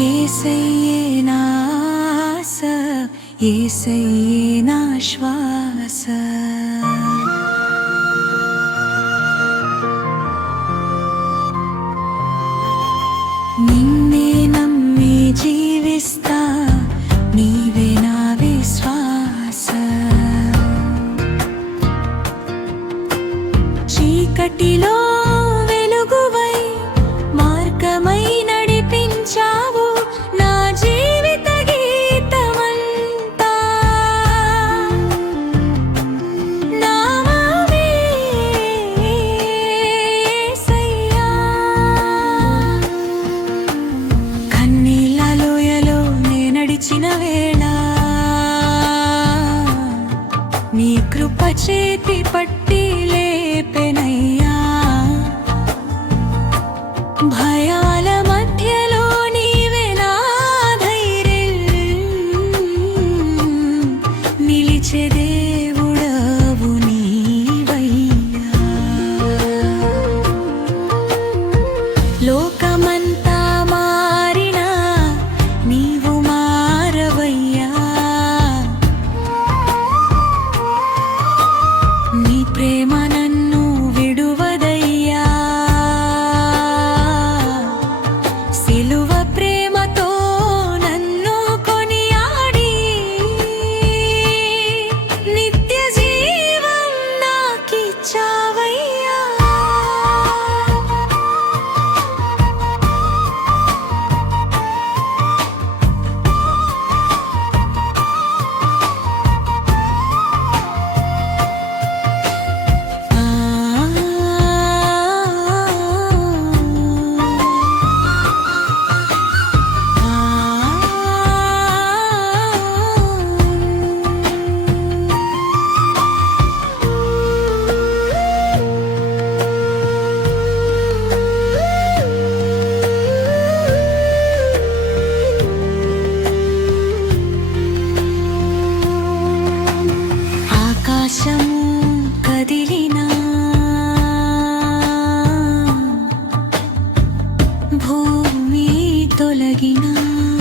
ఏసయ్యే నాస ఏసయ్యే నా శ్వాస. నిన్నే నమ్మి జీవిస్తా నీవే నా విశ్వాస చీకటిలో వచ్చిన వేళ నీ కృప చేతి పట్టు না